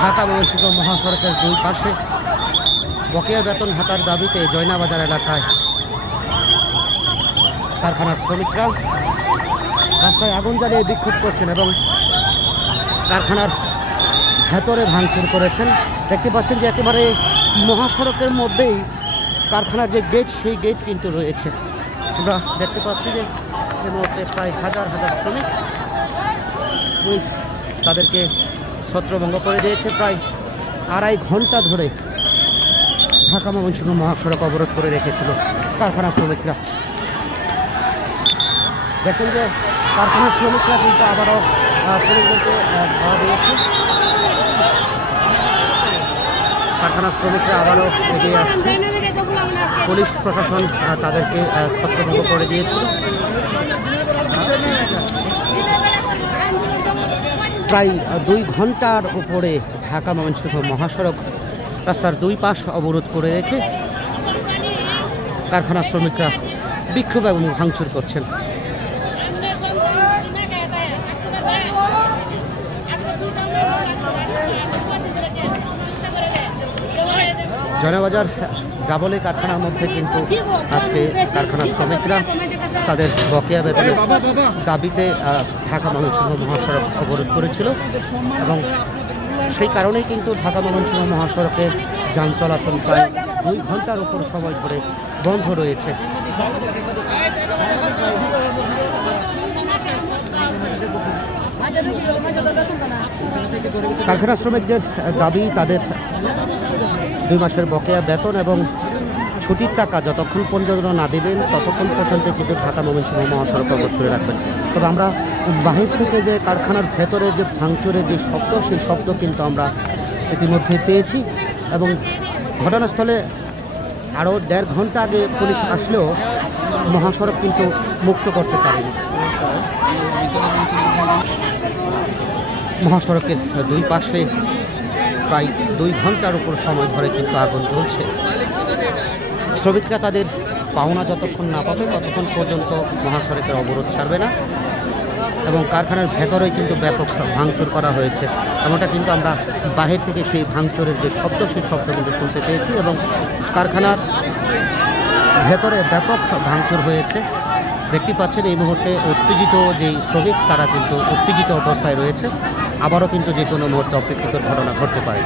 ঢাকা ময়মনসিংহ মহাসড়কের দুই পাশে বকেয়া বেতন ভাতার দাবিতে জয়নাবাজার এলাকায় কারখানার শ্রমিকরা রাস্তায় আগুন জ্বালিয়ে বিক্ষোভ করছেন এবং কারখানার ভেতরে ভাঙচুর করেছেন। দেখতে পাচ্ছেন যে একেবারে মহাসড়কের মধ্যেই কারখানার যে গেট, সেই গেট কিন্তু রয়েছে। আমরা দেখতে পাচ্ছি যে এই মুহূর্তে প্রায় হাজার হাজার শ্রমিক পুলিশ তাদেরকে ছত্রভঙ্গ করে দিয়েছে। প্রায় 2.5 ঘন্টা ধরে ঢাকা ময়মনসিংহ মহাসড়ক অবরোধ করে রেখেছিল কারখানার শ্রমিকরা। দেখেন যে কারখানার শ্রমিকরা কিন্তু আবারও পুলিশদেরকে ধরা দিয়েছে। কারখানার শ্রমিকরা আবারও এগিয়ে আসছে। পুলিশ প্রশাসন তাদেরকে ছত্রভঙ্গ করে দিয়েছিল। প্রায় 2 ঘন্টার উপরে ঢাকা ময়মনসিংহ মহাসড়ক রাস্তার দুই পাশ অবরোধ করে রেখে কারখানার শ্রমিকরা বিক্ষোভ এবং ভাঙচুর করছেন। জয়নাবাজার ডাবলে কারখানার মধ্যে কিন্তু আজকে কারখানার শ্রমিকরা তাদের বকেয়া বেতনের দাবিতে ঢাকা ময়মনসিংহ মহাসড়ক অবরোধ করেছিল এবং সেই কারণেই কিন্তু ঢাকা ময়মনসিংহ মহাসড়কে যান চলাচল প্রায় 2 ঘন্টার উপর সময় ধরে বন্ধ রয়েছে। কারখানা শ্রমিকদের দাবি তাদের 2 মাসের বকেয়া বেতন এবং ছুটির টাকা যতক্ষণ পর্যন্ত না দেবেন ততক্ষণ পর্যন্ত কিন্তু ঢাকা ময়মনসিংহ মহাসড়ক অবশ্যই রাখবেন। তবে আমরা বাহির থেকে যে কারখানার ভেতরে যে ভাঙচুরের যে শব্দ, সেই শব্দ কিন্তু আমরা ইতিমধ্যে পেয়েছি এবং ঘটনাস্থলে আরও 1.5 ঘন্টা আগে পুলিশ আসলেও মহাসড়ক কিন্তু মুক্ত করতে পারেনি। মহাসড়কের দুই পাশে প্রায় 2 ঘন্টার উপর সময় ধরে কিন্তু আগুন জ্বলছে। শ্রমিকরা তাদের পাওনা যতক্ষণ না পাবে ততক্ষণ পর্যন্ত মহাসড়কের অবরোধ ছাড়বে না এবং কারখানার ভেতরেই কিন্তু ব্যাপক ভাঙচুর করা হয়েছে। এমনটা কিন্তু আমরা বাহির থেকে সেই ভাঙচুরের যে শব্দ, সেই শব্দ কিন্তু শুনতে পেয়েছি এবং কারখানার ভেতরে ব্যাপক ভাঙচুর হয়েছে। দেখতে পাচ্ছেন এই মুহূর্তে উত্তেজিত যেই শ্রমিক, তারা কিন্তু উত্তেজিত অবস্থায় রয়েছে। আবারও কিন্তু যে কোনো মুহূর্তে অপ্রীতিকর ঘটনা ঘটতে পারে।